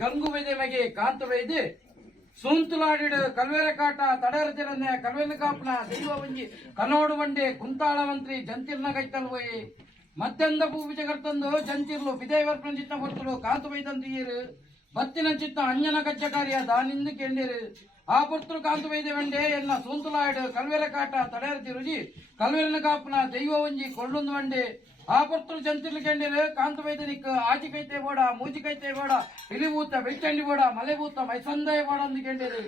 ಗಂಗು ವೈದ್ಯ ಮಗೆ ಕಾಂತ ವೈದ್ಯ ಸೂಂತುಲಾಡಿಡ ಕಲ್ವೇರ ಕಾಟ ತಡರ್ಜರನ್ನೆ ಕಲ್ವೇನ ಕಾಪನ ದೈವ ಒಂಜಿ ಕನೋಡು ಬಂಡೆ ಕುಂತಾಳ ಮಂತ್ರಿ ಜಂತಿರ್ನ ಕೈತಲ್ವಯಿ ಮತ್ತೆಂದ ಪೂಜೆ ಜಗರ್ತಂದು ಜಂತಿರ್ಲು ಬಿದೇವರ್ಪನ ಚಿತ್ತ ಬರ್ತಳು ಕಾಂತ ವೈದಂತಿಯರು ಬತ್ತಿನ ಚಿತ್ತ ಅಂಜನ ಕಚ್ಚ ಕಾರ್ಯ ದಾನಿಂದ ಕೇಂದಿರು ಆ ಪುತ್ರ ಕಾಂತ ವೈದ್ಯ ವಂಡೆ ಎನ್ನ ಸೂಂತುಲಾಡು ಕಲ್ವೇರ ಕಾಟ ತಡರ್ಜಿ ರುಜಿ ಕಲ್ವೇರನ ಕಾಪನ ದೈವ ಒಂಜಿ ಕೊಳ್ಳೊಂದು ವಂಡೆ ಆ ಪುತ್ರ ಜಂತಿರ್ಲು ಕೇಂದಿರು ಕಾಂತ ವೈದ್ಯನಿಕ್ ಆಜಿಕೈತೆ ಬೋಡ ಮೂಜಿಕೈತೆ ಬೋಡ ಇಲಿಬೂತ ಬೆಳ್ಚಂಡಿ ಬೋಡ ಮಲೆಬೂತ ಮೈಸಂದಾಯ ಬೋಡ ಅಂದು ಕೇಂದಿರು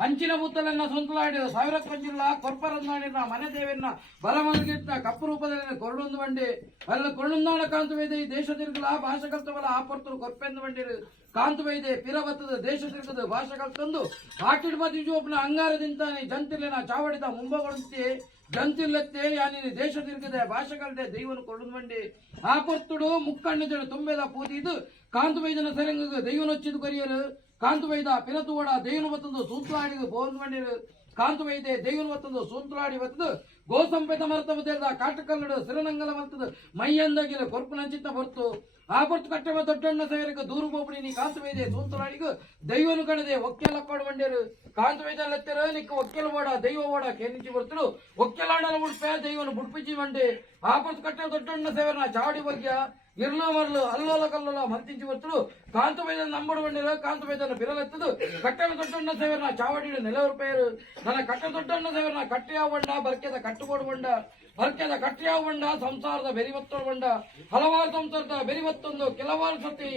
ಅಂಚಿನ ಬೂತಲೆನ್ನ ಸೊಂತಲಾಡಿ ಸಾವಿರ ಕೊಂಜಿಲ್ಲ ಕೊರ್ಪರಂದಾಡಿನ ಮನೆ ದೇವನ್ನ ಬಲಮಲಗಿಟ್ಟ ಕಪ್ಪು ರೂಪದಲ್ಲಿ ಕೊರಡೊಂದು ಬಂಡೆ ಅಲ್ಲಿ ಕೊರಡೊಂದಾಣ ಕಾಂತ ವೈದ್ಯ ದೇಶ ತಿರುಗಲ ಭಾಷೆ ಕಲ್ತವಲ್ಲ ಆ ಪರ್ತರು ಕೊರ್ಪೆಂದು ಬಂಡಿರು ಕಾಂತ ವೈದ್ಯ ಪಿರವತ್ತದ ದೇಶ ತಿರುಗದ ಭಾಷೆ ಕಲ್ತಂದು ಆಟಿಡ್ ಮತಿ ಜೋಪನ ಅಂಗಾರದಿಂತಾನೆ ಜಂತಿರ್ಲಿನ ಚಾವಡಿದ ಮುಂಬಗೊಳುತ್ತೆ ಜಂತಿರ್ಲೆತ್ತೆ ಯಾನಿ ದೇಶ ತಿರುಗದೆ ಭಾಷೆ ಕಲ್ದೆ ದೈವನು ಕೊರಡು ಬಂಡಿ ಆ ಪರ್ತುಡು ಮುಕ್ಕಣ್ಣಿದಳು ತುಂಬೆದ ಪೂತಿದು ಕಾಂತ ವೈದ್ಯನ ಸರಂಗ ದೈವನೊಚ್ಚಿದು ಕರಿಯರು ಕಾಂತ ವೈದ್ಯ ಪಿರತುವಡ ದೈವನು ಬತ್ತಂದು ಸೂಂತುಲಾಡಿಗೆ ಬೋಂದು ಬಂಡಿರು ಕಾಂತ ವೈದ್ಯ ದೈವನು ಬತ್ತಂದು ಸೂಂತುಲಾಡಿ ಬತ್ತದು ಗೋಸಂಪೇತ ಮರತ ಮುದ್ದೇದ ಕಾಟಕಲ್ಲಡು ಸಿರನಂಗಲ ಮರ್ತದ ಮೈಯಂದಾಗಿಲ ಕೊರ್ಪು ನಂಚಿತ್ತ ಬರ್ತು ಆ ಬರ್ತು ಕಟ್ಟವ ದೊಡ್ಡಣ್ಣ ಸೇವರಿಗೆ ದೂರು ಬೋಪಡಿ ನೀ ಕಾಂತ ವೈದ್ಯ ಸೂಂತುಲಾಡಿಗೂ ದೈವನು ಕಣದೆ ಒಕ್ಕೆಲ ಕೊಡ ಬಂಡೇರು ಕಾಂತ ವೈದ್ಯ ಲೆತ್ತರ ನಿಕ್ಕ ಒಕ್ಕೆಲ ಓಡ ದೈವ ಓಡ ಕೇನಿಂಚಿ ಬರ್ತರು ಒಕ್ಕೆಲಾಡಲ ಉಡ್ಪೆ ದೈವನು ಬುಡ್ಪಿಚಿ ಬಂಡೆ ಆ ಬರ್ತು ಕಟ್ಟವ ದೊಡ್ಡಣ್ಣ ಸೇವರನ ಚಾವಡಿ ಬಗ್ಗೆ ಇರ್ಲು ಮರ್ಲು ಅಲ್ಲೋಲ ಕಲ್ಲೋಲ ಮಂತಿಂಚಿ ಬರ್ತರು ಕಾಂತ ವೈದ್ಯ ನಂಬಡು ಬಂಡಿರು ಕಾಂತ ವೈದ್ಯನ ಬಿರಲೆತ್ತದು ಕಟ್ಟವ ದೊಡ್ಡಣ್ಣ ಸೇವರನ ಚಾವಡಿ ನೆಲವರು ಪೇರು ನನ್ನ ಕಟ್ಟ ದೊಡ್ಡಣ್ಣ ಸೇವರನ ಕಟ್ಟೆಯ ಬಂಡ ಬರ್ಕೆದ ಕಟ್ಟುಬೋಡು ಬಂಡ ಬರ್ಕೆದ ಕಟ್ಟೆಯಾವ ಬಂಡ ಸಂಸಾರದ ಬೆರಿವತ್ತೋಡು ಬಂಡ ಹಲವಾರು ಸಂಸಾರದ ಬೆರಿವತ್ತೊಂದು ಕೆಲವಾರು ಸತಿ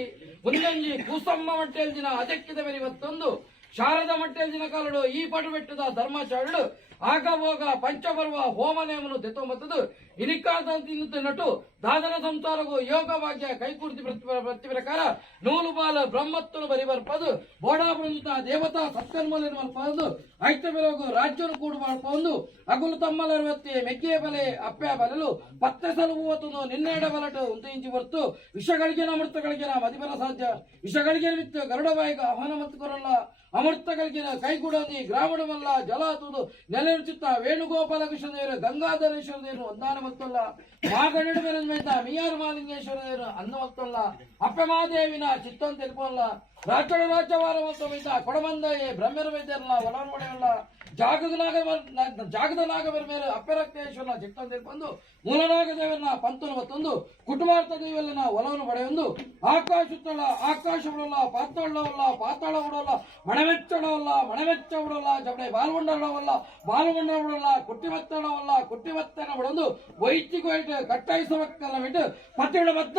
ಮುಂದಂಜಿ ಕೂಸಮ್ಮ ಮಟ್ಟೆಲ್ ದಿನ ಅದಕ್ಕಿದ ಬೆರಿವತ್ತೊಂದು ಶಾರದ ಮಟ್ಟೆಲ್ ದಿನ ಕಾಲಡು ಈ ಪಡು ಬೆಟ್ಟದ ಧರ್ಮಾಚಾರ್ಯಳು ಆಗ ಹೋಗ ಪಂಚಪರ್ವ ಹೋಮ ನೇಮನು ತೆತ್ತೊಂಬತ್ತದು ಇನಿಕಾದಂತ ನಟು ದಾದನ ಸಂಸಾರಗೂ ಯೋಗ ಭಾಗ್ಯ ಕೈಕೂರ್ತಿ ಪ್ರತಿ ಪ್ರಕಾರ ನೂಲು ಬಾಲ ಬ್ರಹ್ಮತ್ವನು ಬರಿಬರ್ಪದು ಬೋಡಾ ಬೃಂಜಿತ ದೇವತಾ ಸತ್ಕರ್ಮಲಿನ ಮಲ್ಪದು ಐಕ್ತ ಬೆಲಗು ರಾಜ್ಯನು ಕೂಡು ಮಾಡ್ಕೊಂಡು ಅಗುಲು ತಮ್ಮಲರ್ವತ್ತಿ ಮೆಗ್ಗೆ ಬಲೆ ಅಪ್ಪೆ ಬಲಲು ಪತ್ತೆ ಸಲುವತ್ತನು ನಿನ್ನೆಡ ಬಲಟು ಇಂಚಿ ಬರ್ತು ವಿಷಗಳಿಗಿನ ಅಮೃತಗಳಿಗಿನ ಮದಿಬಲ ಸಾಧ್ಯ ವಿಷಗಳಿಗೆ ಬಿತ್ತು ಗರುಡ ಬಾಯಿಗ ಆಹ್ವಾನ ಮತ್ತು ಕೊರಲ್ಲ ಅಮೃತಗಳಿಗಿನ ಕೈಗೂಡಂದಿ ಗ್ರಾಮಣವಲ್ಲ ಜಲ ಹತ್ತುದು ನೆಲೆಯುಚಿತ್ತ ವೇಣುಗೋಪಾಲ ಕೃಷ್ಣದೇವರು ಗಂಗಾಧರೇಶ್ವರ ದೇವರು ಒಂದಾನ ಮತ್ತಲ್ಲ ಮಾಗಣಿಡು ಮೇಲಿಂದ ಮಿಯಾರು ಮಾಲಿಂಗೇಶ್ವರ ದೇವರು ಅನ್ನ ಮತ್ತಲ್ಲ ಅಪ್ಪೆ ಮಾದೇವಿನ ಚಿತ್ತಂ ತೆಲ್ಪಲ್ಲ ರಾಜ್ಯದ ರಾಜ್ಯವಾರ ಮತ್ತು ಕೊಡಮಂದಯೇ ಬ್ರಹ್ಮರ ವೈದ್ಯರಲ್ಲ ಒಳವಡೆಯಲ್ಲ ಜಾಗದ ನಾಗವರ ಮೇಲೆ ಅಪ್ಪರಕ್ತೇಶ್ವರನ ಚಿತ್ತಂ ತೆಲ್ಪಂದು ಮೂಲನಾಗದೇವರನ್ನ ಪಂತನು ಮತ್ತೊಂದು ಕುಟುಂಬಾರ್ಥ ದೇವರನ್ನ ಒಲವನ್ನು ಪಡೆಯೊಂದು ಆಕಾಶುತ್ತಳ ಆಕಾಶವುಡಲ್ಲ ಪಾತಾಳವಲ್ಲ ಪಾತಾಳ ಉಡಲ್ಲ ಮಣಮೆಚ್ಚ ಉಡಲ್ಲ ಜಬಡೆ ಬಾಲ್ಮಂಡಲವಲ್ಲ ಬಾಲಮಂಡ ಉಡಲ್ಲ ಕುಟ್ಟಿಮತ್ತನವಲ್ಲ ಕುಟ್ಟಿಮತ್ತನ ಬಿಡೊಂದು ವೈದ್ಯಕ ವೈಟ್ ಕಟ್ಟಾಯಿಸಬೇಕಲ್ಲ ಬಿಟ್ಟು ಪತ್ತಿಳ ಮತ್ತ